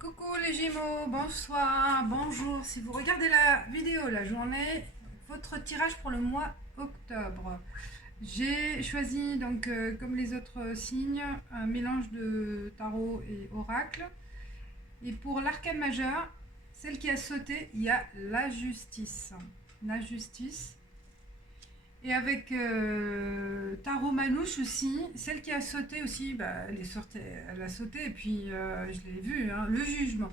Coucou les Gémeaux, bonsoir, bonjour. Si vous regardez la vidéo, la journée, votre tirage pour le mois octobre. J'ai choisi donc comme les autres signes un mélange de tarot et oracle. Et pour l'arcane majeur, celle qui a sauté, il y a la justice. La justice. Et avec Tarot Manouche aussi, celle qui a sauté aussi, elle a sauté et puis je l'ai vu, hein, le jugement.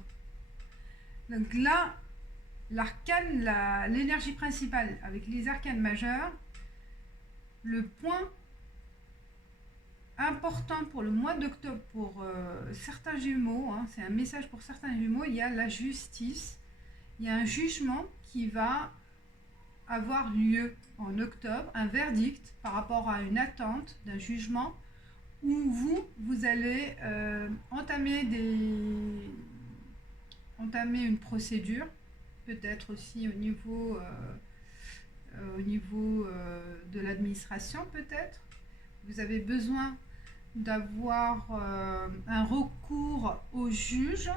Donc là, l'arcane, l'énergie principale avec les arcanes majeures, le point important pour le mois d'octobre pour certains Gémeaux, hein, c'est un message pour certains Gémeaux, il y a la justice, il y a un jugement qui va avoir lieu en octobre, un verdict par rapport à une attente d'un jugement où vous allez entamer une procédure, peut-être aussi au niveau de l'administration peut-être. Vous avez besoin d'avoir un recours au juge,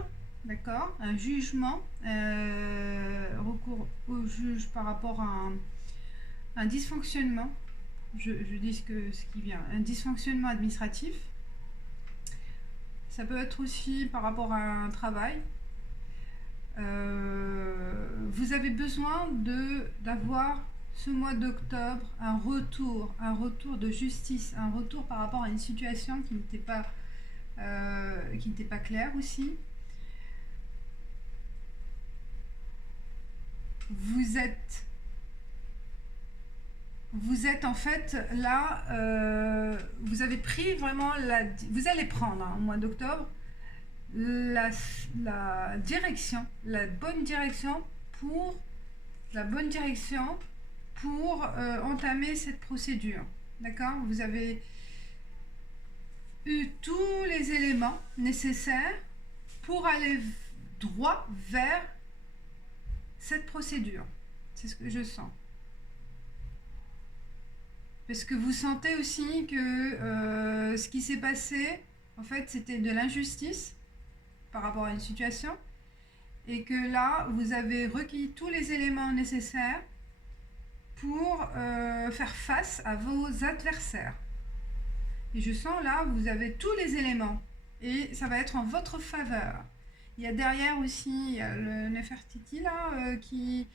d'accord, un jugement, recours au juge par rapport à un dysfonctionnement, je dis ce qui vient, un dysfonctionnement administratif. Ça peut être aussi par rapport à un travail. Vous avez besoin d'avoir ce mois d'octobre un retour de justice, un retour par rapport à une situation qui n'était pas claire aussi. Vous êtes en fait là, vous avez pris vraiment vous allez prendre au mois d'octobre la direction, la bonne direction pour entamer cette procédure. D'accord? Vous avez eu tous les éléments nécessaires pour aller droit vers cette procédure. C'est ce que je sens. Parce que vous sentez aussi que ce qui s'est passé, en fait, c'était de l'injustice par rapport à une situation, et que là, vous avez requis tous les éléments nécessaires pour faire face à vos adversaires. Et je sens là, vous avez tous les éléments, et ça va être en votre faveur. Il y a derrière aussi, il y a le Nefertiti là, qui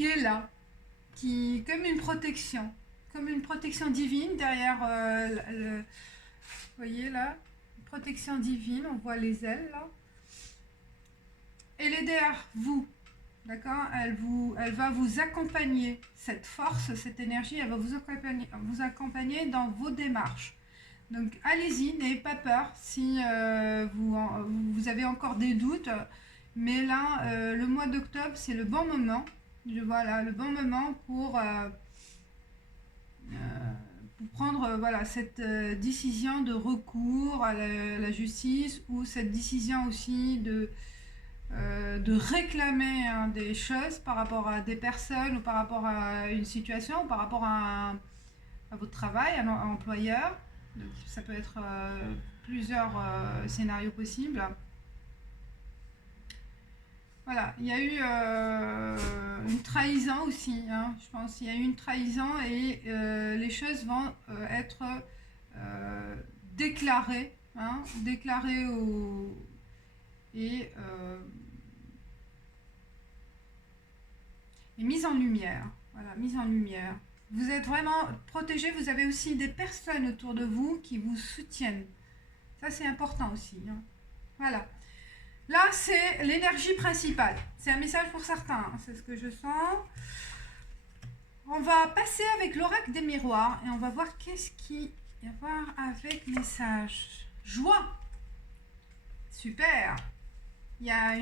est là, comme une protection divine derrière vous voyez là, une protection divine, on voit les ailes là. Elle est derrière vous, d'accord, elle va vous accompagner, cette force, cette énergie, elle va vous accompagner dans vos démarches. Donc allez-y, n'ayez pas peur si vous avez encore des doutes, mais là, le mois d'octobre, c'est le bon moment. Voilà, le bon moment pour prendre cette décision de recours à la justice, ou cette décision aussi de réclamer des choses par rapport à des personnes, ou par rapport à une situation, ou par rapport à votre travail, à l'employeur. Donc, ça peut être plusieurs scénarios possibles. Voilà, il y a eu une trahison aussi, hein, je pense. Il y a eu une trahison, et les choses vont être déclarées, hein, déclarées et mises en lumière. Voilà, mise en lumière. Vous êtes vraiment protégés. Vous avez aussi des personnes autour de vous qui vous soutiennent. Ça, c'est important aussi, hein. Voilà. Là, c'est l'énergie principale. C'est un message pour certains, hein, c'est ce que je sens. On va passer avec l'oracle des miroirs et on va voir qu'est-ce qu'il y a à voir avec message. Joie. Super. Il y a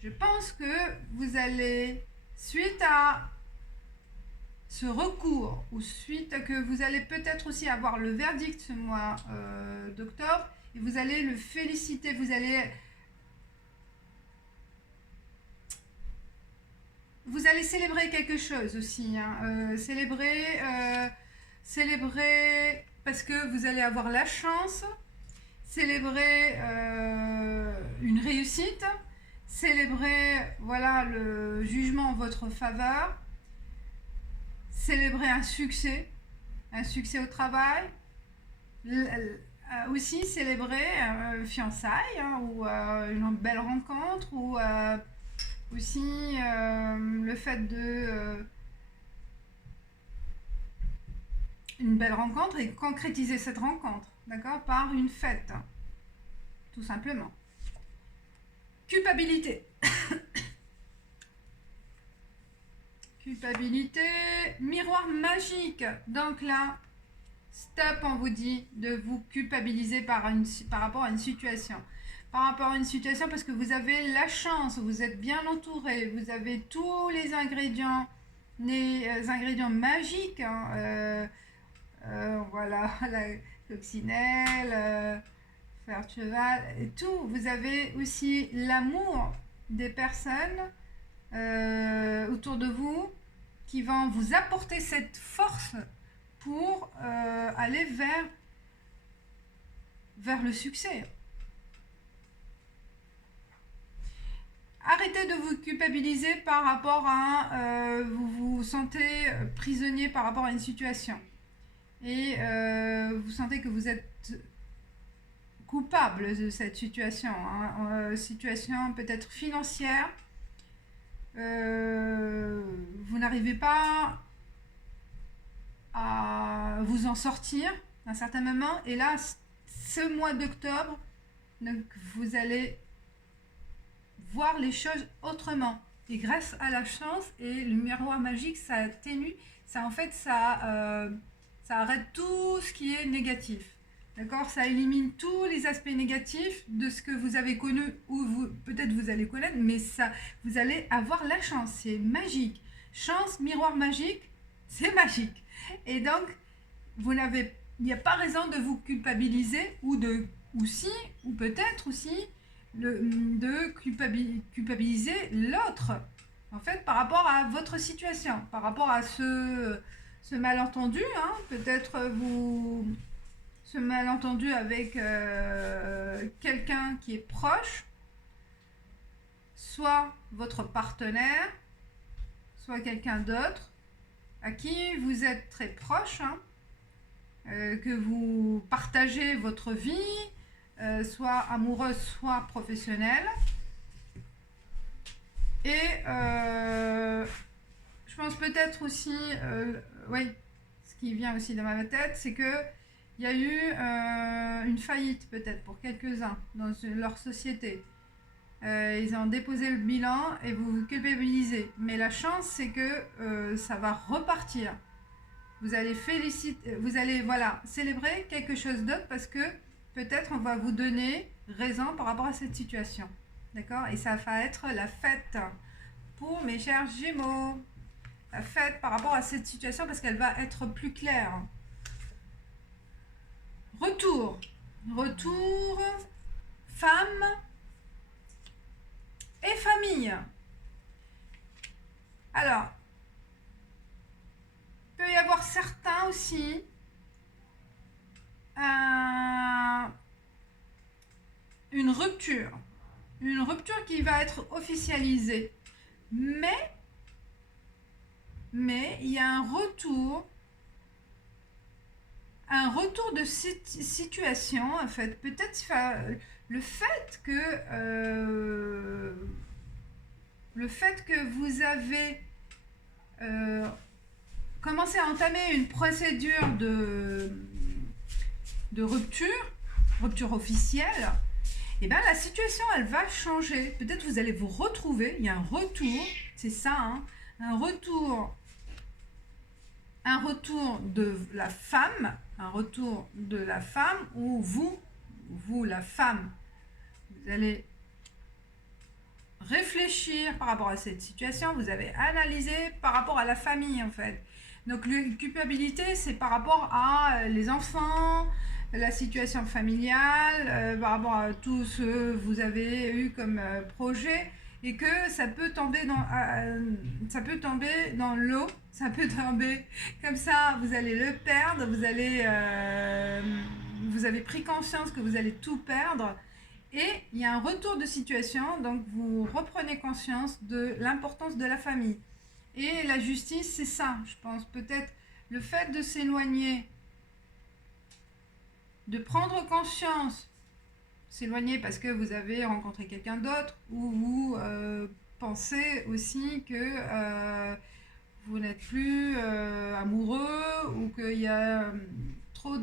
je pense que vous allez, suite à ce recours, ou suite à que vous allez peut-être aussi avoir le verdict ce mois d'octobre, et vous allez le féliciter, vous allez célébrer quelque chose aussi, hein. Célébrer parce que vous allez avoir la chance. célébrer une réussite, célébrer voilà, le jugement en votre faveur, célébrer un succès au travail, aussi célébrer fiançailles hein, ou une belle rencontre ou aussi le fait de une belle rencontre et concrétiser cette rencontre, d'accord, par une fête, tout simplement. Culpabilité. Culpabilité, miroir magique. Donc là, stop, on vous dit de vous culpabiliser par rapport à une situation. Par rapport à une situation parce que vous avez la chance, vous êtes bien entouré, vous avez tous les ingrédients magiques. Hein, voilà, la coccinelle, fer de cheval, et tout. Vous avez aussi l'amour des personnes autour de vous qui vont vous apporter cette force pour aller vers le succès. Arrêtez de vous culpabiliser par rapport à vous vous sentez prisonnier par rapport à une situation et vous sentez que vous êtes coupable de cette situation, hein, situation peut-être financière, vous n'arrivez pas à vous en sortir à un certain moment, et là, ce mois d'octobre, donc, vous allez voir les choses autrement. Et grâce à la chance et le miroir magique, ça atténue, ça en fait, ça arrête tout ce qui est négatif. D'accord? Ça élimine tous les aspects négatifs de ce que vous avez connu ou peut-être vous allez connaître, mais ça, vous allez avoir la chance. C'est magique. Chance, miroir magique, c'est magique. Et donc, il n'y a pas raison de vous culpabiliser ou peut-être aussi de culpabiliser l'autre, en fait, par rapport à votre situation, par rapport à ce malentendu, hein, peut-être ce malentendu avec quelqu'un qui est proche, soit votre partenaire, soit quelqu'un d'autre, à qui vous êtes très proche, hein, que vous partagez votre vie, soit amoureuse, soit professionnelle. Et je pense peut-être aussi, oui, ce qui vient aussi dans ma tête, c'est que il y a eu une faillite peut-être pour quelques-uns dans leur société. Ils ont déposé le bilan et vous vous culpabilisez. Mais la chance, c'est que ça va repartir. Vous allez voilà, célébrer quelque chose d'autre parce que peut-être on va vous donner raison par rapport à cette situation. D'accord? Et ça va être la fête pour mes chers Gémeaux. La fête par rapport à cette situation parce qu'elle va être plus claire. Retour, femme et famille. Alors, il peut y avoir certains aussi une rupture qui va être officialisée, mais il y a un retour de cette situation, en fait. Peut-être le fait que vous avez commencé à entamer une procédure de rupture officielle, et bien la situation elle va changer. Peut-être vous allez vous retrouver, il y a un retour, c'est ça, hein, un retour de la femme, où vous la femme, vous allez réfléchir par rapport à cette situation, vous avez analysé par rapport à la famille en fait. Donc la culpabilité c'est par rapport à les enfants, la situation familiale, par rapport à tout ce que vous avez eu comme projet, et que ça peut tomber dans l'eau, ça peut tomber comme ça, vous allez le perdre, vous allez vous avez pris conscience que vous allez tout perdre. Et il y a un retour de situation, donc vous reprenez conscience de l'importance de la famille. Et la justice, c'est ça, je pense. Peut-être le fait de s'éloigner, de prendre conscience, s'éloigner parce que vous avez rencontré quelqu'un d'autre, ou vous pensez aussi que vous n'êtes plus amoureux, ou qu'il y a trop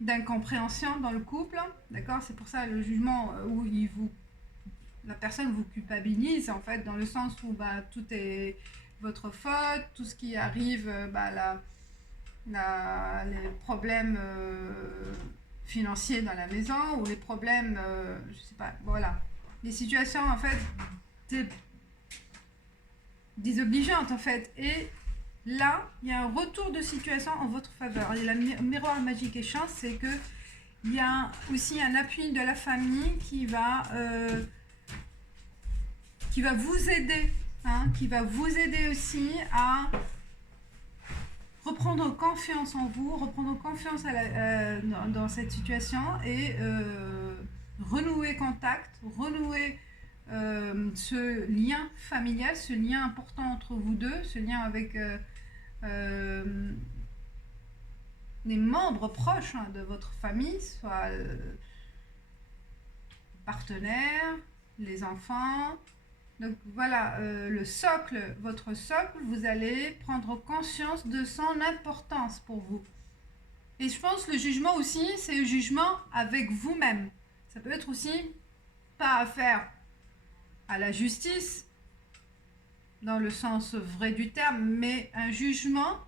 d'incompréhension dans le couple, d'accord? C'est pour ça le jugement où la personne vous culpabilise, en fait, dans le sens où tout est votre faute, tout ce qui arrive, les problèmes financiers dans la maison, ou les problèmes, je sais pas, voilà. Les situations, en fait, désobligeantes, en fait. Et là, il y a un retour de situation en votre faveur. Et la miroir magique et chance, c'est que il y a aussi un appui de la famille qui va vous aider, qui va vous aider aussi à reprendre confiance en vous, reprendre confiance dans cette situation et renouer contact, renouer ce lien familial, ce lien important entre vous deux, ce lien avec les membres proches de votre famille, soit partenaires, les enfants. Donc voilà, le socle, votre socle, vous allez prendre conscience de son importance pour vous. Et je pense que le jugement aussi, c'est le jugement avec vous-même. Ça peut être aussi pas affaire à la justice, dans le sens vrai du terme, mais un jugement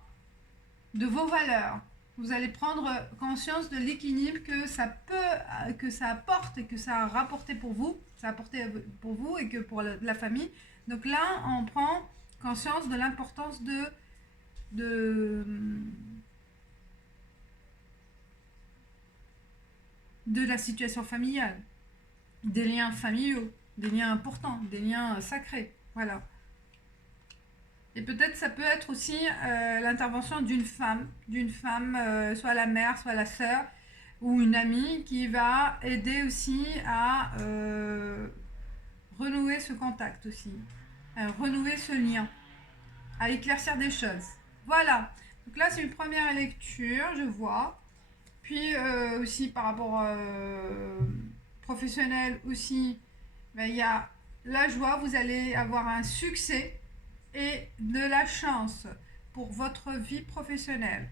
de vos valeurs. Vous allez prendre conscience de l'équilibre que ça apporte et que ça a rapporté pour vous, et que pour la famille. Donc là, on prend conscience de l'importance de la situation familiale, des liens familiaux, des liens importants, des liens sacrés. Voilà. Et peut-être ça peut être aussi l'intervention d'une femme, soit la mère, soit la sœur, ou une amie qui va aider aussi à renouer ce contact aussi, à renouer ce lien, à éclaircir des choses. Voilà. Donc là, c'est une première lecture, je vois. Puis aussi par rapport professionnel aussi, il y a la joie, vous allez avoir un succès et de la chance pour votre vie professionnelle.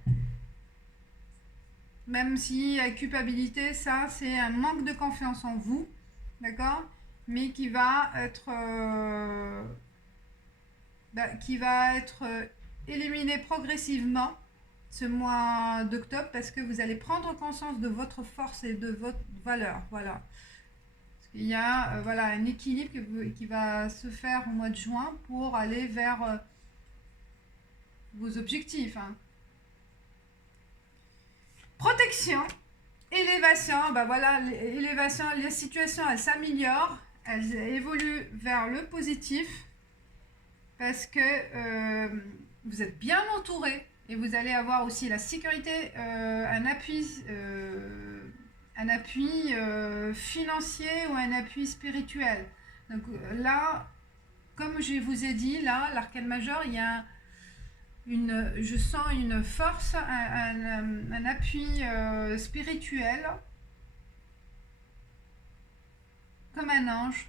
Même si la culpabilité, ça, c'est un manque de confiance en vous, d'accord? Mais qui va être éliminé progressivement ce mois d'octobre, parce que vous allez prendre conscience de votre force et de votre valeur. Voilà. Il y a un équilibre qui va se faire au mois de juin pour aller vers vos objectifs. Protection, élévation, l'élévation, les situations, elles s'améliorent, elles évoluent vers le positif, parce que vous êtes bien entouré et vous allez avoir aussi la sécurité, un appui financier ou un appui spirituel. Donc là, comme je vous ai dit, là, l'arcane majeur, il y a je sens une force, un appui spirituel, comme un ange,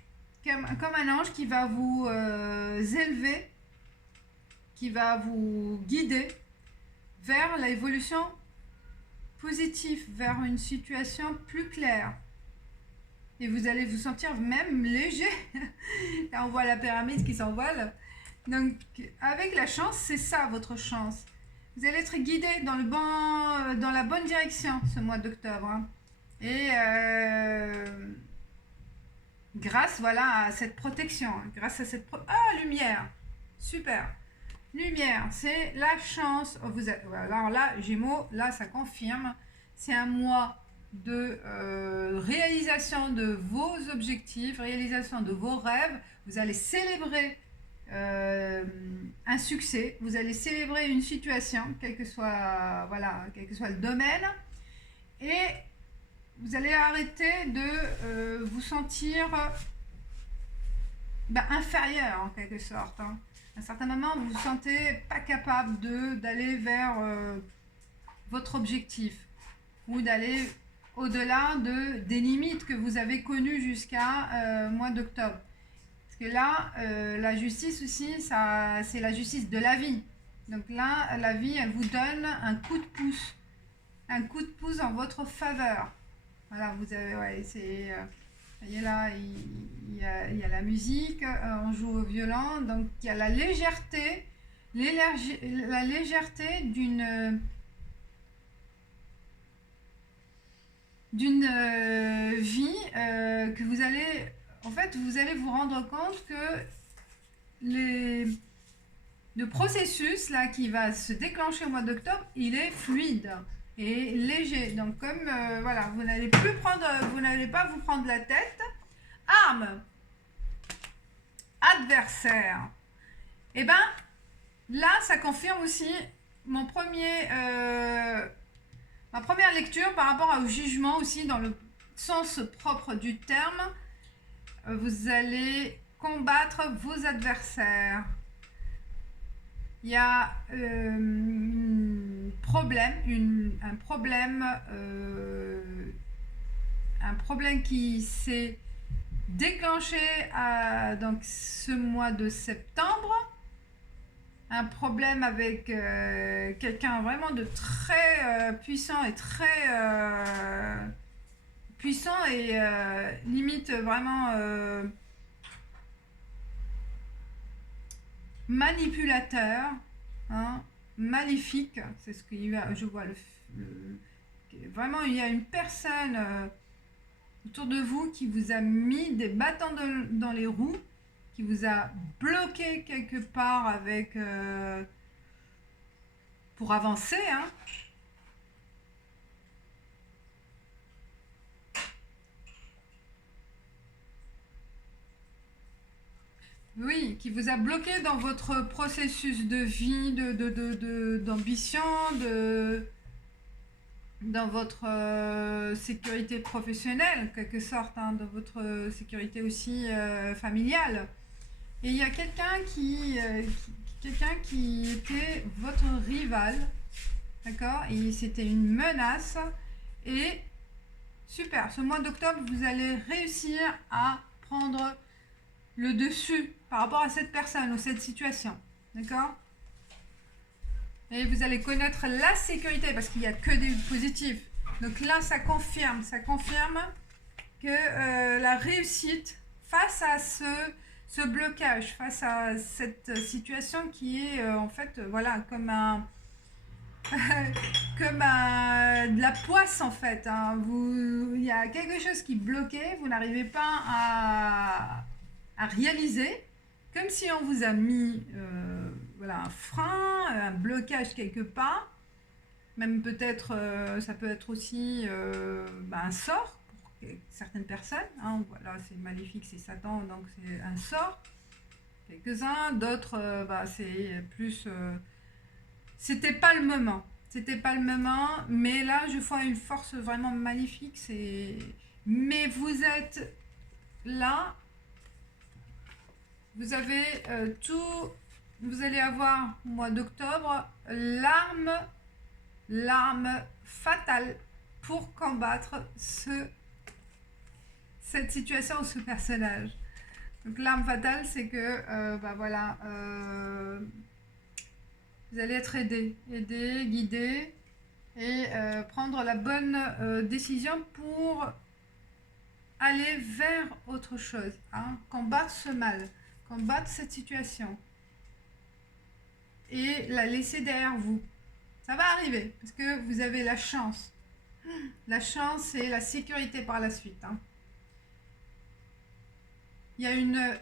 qui va vous élever, qui va vous guider vers l'évolution positive, vers une situation plus claire. Et vous allez vous sentir même léger. Là, on voit la pyramide qui s'envole. Donc, avec la chance, c'est ça votre chance. Vous allez être guidé dans la bonne direction ce mois d'octobre. Et grâce à cette protection, grâce à cette lumière, super. Lumière, c'est la chance. Alors là, Gémeaux, là, ça confirme. C'est un mois de réalisation de vos objectifs, réalisation de vos rêves. Vous allez célébrer un succès, vous allez célébrer une situation, quel que soit, voilà, quel que soit le domaine, et vous allez arrêter de vous sentir inférieur en quelque sorte. Hein. À un certain moment, vous vous sentez pas capable d'aller vers votre objectif ou d'aller au-delà des limites que vous avez connues jusqu'à mois d'octobre. Parce que là, la justice aussi, c'est la justice de la vie. Donc là, la vie, elle vous donne un coup de pouce en votre faveur. Voilà, vous avez, ouais, c'est... vous voyez là, il y a la musique, on joue au violon, donc il y a la légèreté d'une vie que vous allez, en fait, vous allez vous rendre compte que le processus là qui va se déclencher au mois d'octobre, il est fluide et léger. Donc comme voilà, vous n'allez pas vous prendre la tête. Arme, adversaire. Et ben là, ça confirme aussi ma première lecture par rapport au jugement aussi dans le sens propre du terme. Vous allez combattre vos adversaires. Il y a un problème qui s'est déclenché donc ce mois de septembre. Un problème avec quelqu'un vraiment de très puissant et limite vraiment manipulateur, hein, maléfique, c'est ce que je vois. Vraiment, il y a une personne autour de vous qui vous a mis des bâtons dans les roues, qui vous a bloqué quelque part avec pour avancer, hein. Oui, qui vous a bloqué dans votre processus de vie, d'ambition, dans votre sécurité professionnelle, en quelque sorte, hein, dans votre sécurité aussi familiale. Et il y a quelqu'un qui était votre rival, d'accord? Et c'était une menace. Et super, ce mois d'octobre, vous allez réussir à prendre le dessus par rapport à cette personne ou cette situation, d'accord? Et vous allez connaître la sécurité parce qu'il n'y a que des positifs. Donc là, ça confirme que la réussite face à ce blocage, face à cette situation qui est en fait, voilà, comme de la poisse en fait. Hein. Il y a quelque chose qui bloquait, vous n'arrivez pas à réaliser, comme si on vous a mis voilà, un frein, un blocage quelque part. Même peut-être, ça peut être aussi un sort pour certaines personnes. Hein. Voilà, c'est maléfique, c'est Satan, donc c'est un sort. Quelques-uns, d'autres, c'est plus... c'était pas le moment. C'était pas le moment, mais là, je vois une force vraiment magnifique. Mais vous êtes là, vous avez tout... Vous allez avoir, au mois d'octobre, l'arme fatale pour combattre cette situation ou ce personnage. Donc l'arme fatale, c'est que voilà, vous allez être aidé, guidé et prendre la bonne décision pour aller vers autre chose, hein, combattre ce mal, combattre cette situation et la laisser derrière vous. Ça va arriver parce que vous avez la chance. La chance et la sécurité par la suite. Hein. Il y a une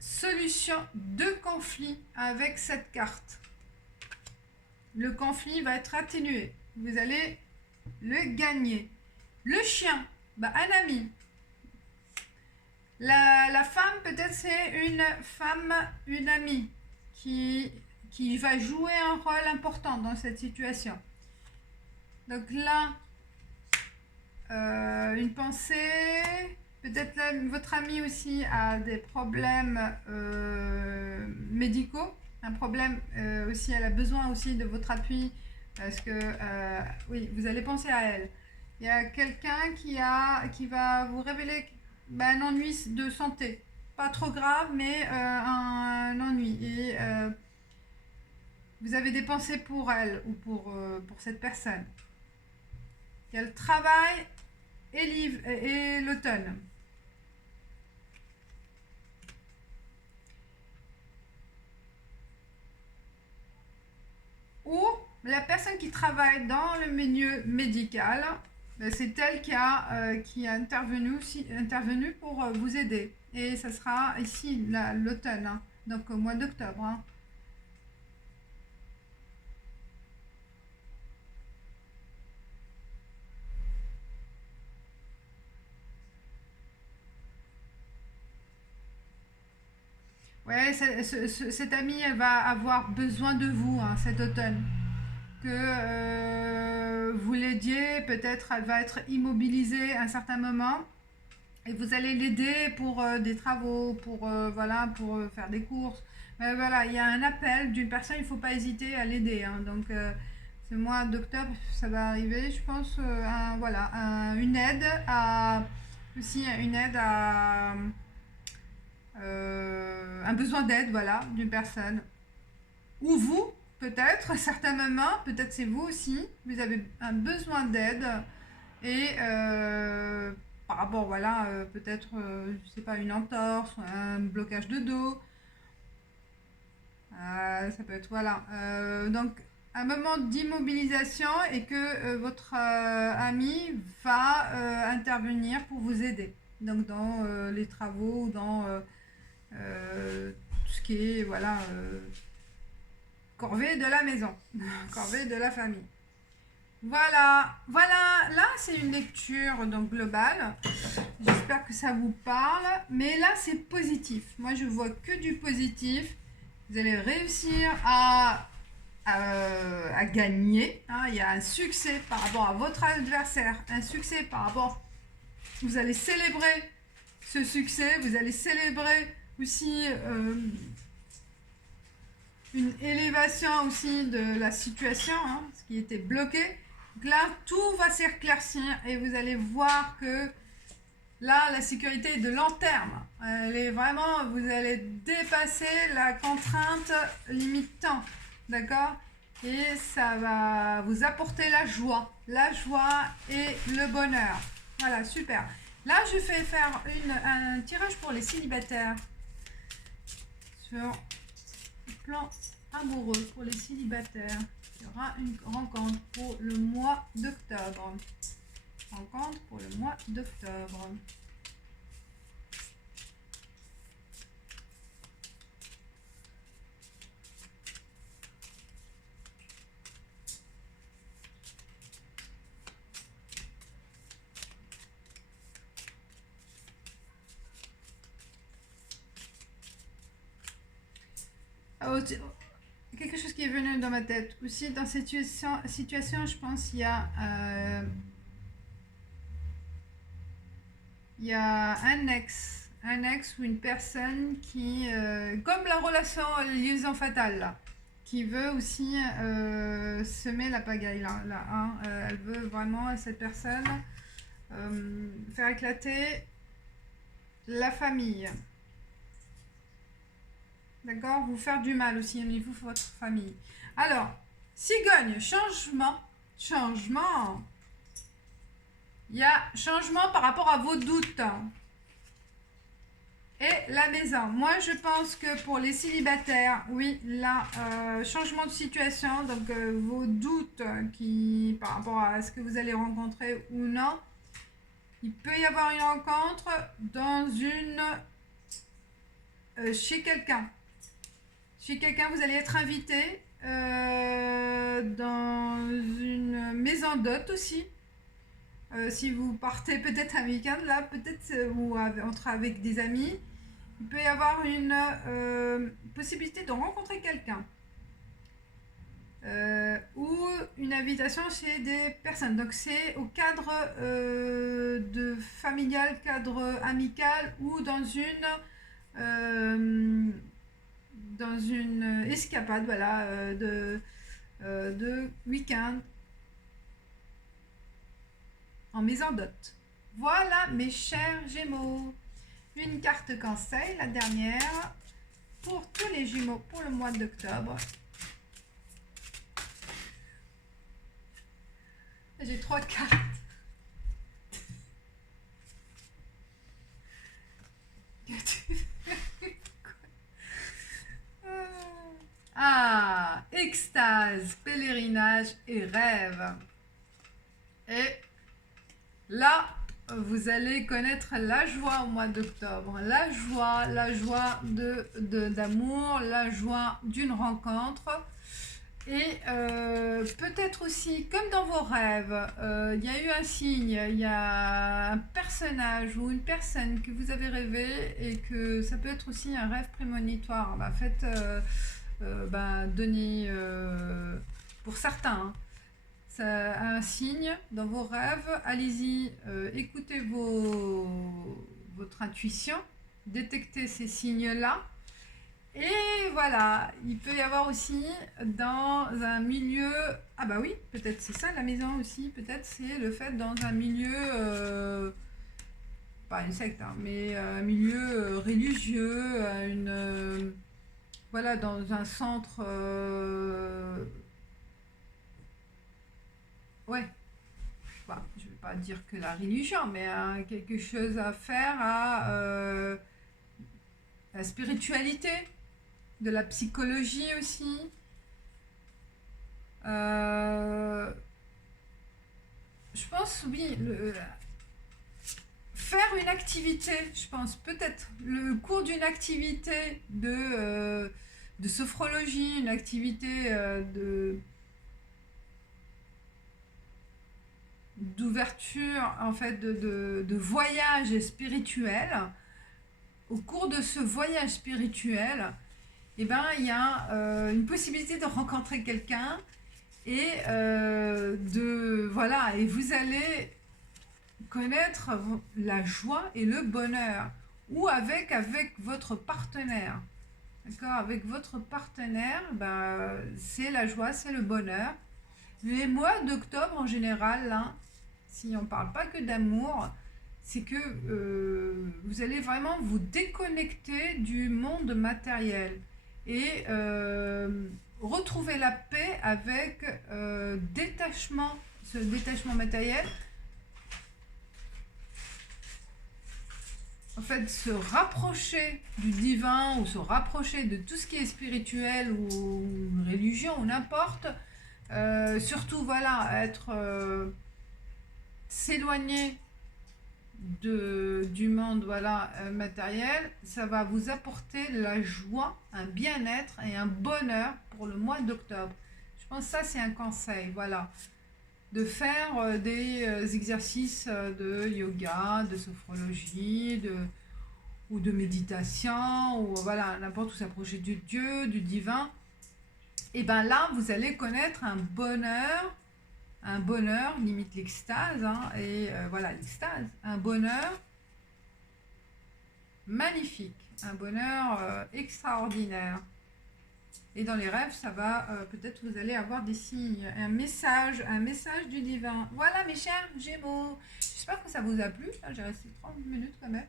solution de conflit avec cette carte. Le conflit va être atténué. Vous allez le gagner. Le chien, un ami. La femme, peut-être c'est une femme, une amie qui va jouer un rôle important dans cette situation. Donc là, une pensée, peut-être votre ami aussi a des problèmes médicaux, un problème aussi, elle a besoin aussi de votre appui parce que oui, vous allez penser à elle. Il y a quelqu'un qui va vous révéler un ennui de santé, pas trop grave, mais un ennui. Et vous avez des pensées pour elle ou pour cette personne. Il y a le travail et l'automne. Ou la personne qui travaille dans le milieu médical, c'est elle qui a intervenu pour vous aider. Et ça sera ici l'automne, hein, donc au mois d'octobre. Hein. Ouais, cette amie, elle va avoir besoin de vous hein, cet automne. Que vous l'aidiez, peut-être elle va être immobilisée à un certain moment. Et vous allez l'aider pour des travaux, pour, voilà, pour faire des courses. Voilà, il y a un appel d'une personne, il ne faut pas hésiter à l'aider. Hein. Donc, ce mois d'octobre, ça va arriver, je pense, voilà, une aide à. Aussi, une aide à. Un besoin d'aide, voilà, d'une personne. Ou vous, peut-être, à certains moments, peut-être c'est vous aussi, vous avez un besoin d'aide et par rapport, voilà, peut-être, je sais pas, une entorse, un blocage de dos, ça peut être, voilà. Donc, un moment d'immobilisation et que votre ami va intervenir pour vous aider. Donc, dans les travaux, dans tout ce qui est, voilà, corvée de la maison, corvée de la famille. Voilà, voilà, là c'est une lecture donc globale. J'espère que ça vous parle, mais là c'est positif. Moi je vois que du positif. Vous allez réussir à gagner. Hein. Il y a un succès par rapport à votre adversaire, un succès par rapport. Vous allez célébrer ce succès, vous allez célébrer aussi une élévation aussi de la situation, hein, ce qui était bloqué. Donc là, tout va s'éclaircir et vous allez voir que là, la sécurité est de long terme. Elle est vraiment, vous allez dépasser la contrainte limite temps, d'accord? Et ça va vous apporter la joie et le bonheur. Voilà, super. Là, je vais faire un tirage pour les célibataires sur le plan amoureux pour les célibataires. Il y aura une rencontre pour le mois d'octobre. Rencontre pour le mois d'octobre. Quelque chose qui est venu dans ma tête. Aussi, dans cette situation, je pense qu'il y a un ex ou une personne qui, comme la relation liaison fatale, là, qui veut aussi semer la pagaille, là hein, elle veut vraiment, cette personne, faire éclater la famille. D'accord? Vous faire du mal aussi au niveau de votre famille. Alors, cigogne, changement. Il y a changement par rapport à vos doutes. Et la maison. Moi, je pense que pour les célibataires, oui, là, changement de situation. Donc, vos doutes par rapport à ce que vous allez rencontrer ou non. Il peut y avoir une rencontre chez quelqu'un. Chez quelqu'un, vous allez être invité dans une maison d'hôte aussi. si vous partez peut-être un week-end, là, peut-être, ou entre avec des amis, il peut y avoir une possibilité de rencontrer quelqu'un. Ou une invitation chez des personnes. Donc c'est au cadre de familial, cadre amical ou dans une escapade, voilà, de week-end en maison d'hôte. Voilà mes chers Gémeaux. Une carte conseil, la dernière, pour tous les Gémeaux pour le mois d'octobre. J'ai 3 cartes. Ah, extase, pèlerinage et rêve. Et là, vous allez connaître la joie au mois d'octobre. La joie d'amour, la joie d'une rencontre. Et peut-être aussi, comme dans vos rêves, il y a eu un signe, il y a un personnage ou une personne que vous avez rêvé et que ça peut être aussi un rêve prémonitoire. Bah, faites, donnez, pour certains, hein, ça a un signe dans vos rêves. Allez-y, écoutez votre intuition, détectez ces signes-là. Et voilà, il peut y avoir aussi dans un milieu... Ah bah oui, peut-être c'est ça la maison aussi, peut-être c'est le fait dans un milieu, pas une secte, hein, mais un milieu religieux, voilà, dans un centre... ouais, bah, je ne vais pas dire que la religion, mais quelque chose à faire à la spiritualité, de la psychologie aussi. Je pense, oui, faire une activité, je pense, peut-être le cours d'une activité de sophrologie, une activité d'ouverture, en fait, de voyage spirituel. Au cours de ce voyage spirituel, eh ben, il y a une possibilité de rencontrer quelqu'un et voilà, et vous allez connaître la joie et le bonheur, ou avec votre partenaire. D'accord, avec votre partenaire, c'est la joie, c'est le bonheur. Les mois d'octobre en général, là, si on ne parle pas que d'amour, c'est que vous allez vraiment vous déconnecter du monde matériel et retrouver la paix avec ce détachement matériel. En fait, se rapprocher du divin ou se rapprocher de tout ce qui est spirituel ou religion ou n'importe. Surtout, voilà, s'éloigner du monde, voilà, matériel, ça va vous apporter la joie, un bien-être et un bonheur pour le mois d'octobre. Je pense que ça, c'est un conseil, voilà, de faire des exercices de yoga, de sophrologie, ou de méditation, ou voilà, n'importe où s'approcher du Dieu, du divin. Et bien là, vous allez connaître un bonheur, limite l'extase, hein, et voilà, l'extase, un bonheur magnifique, un bonheur extraordinaire. Et dans les rêves, ça va, peut-être vous allez avoir des signes, un message du divin. Voilà mes chers Gémeaux, j'espère que ça vous a plu, j'ai resté 30 minutes quand même,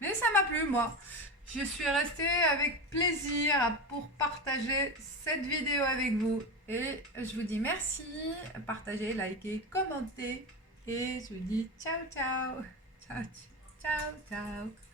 mais ça m'a plu moi. Je suis restée avec plaisir pour partager cette vidéo avec vous. Et je vous dis merci, partagez, likez, commentez. Et je vous dis ciao, ciao. Ciao, ciao, ciao.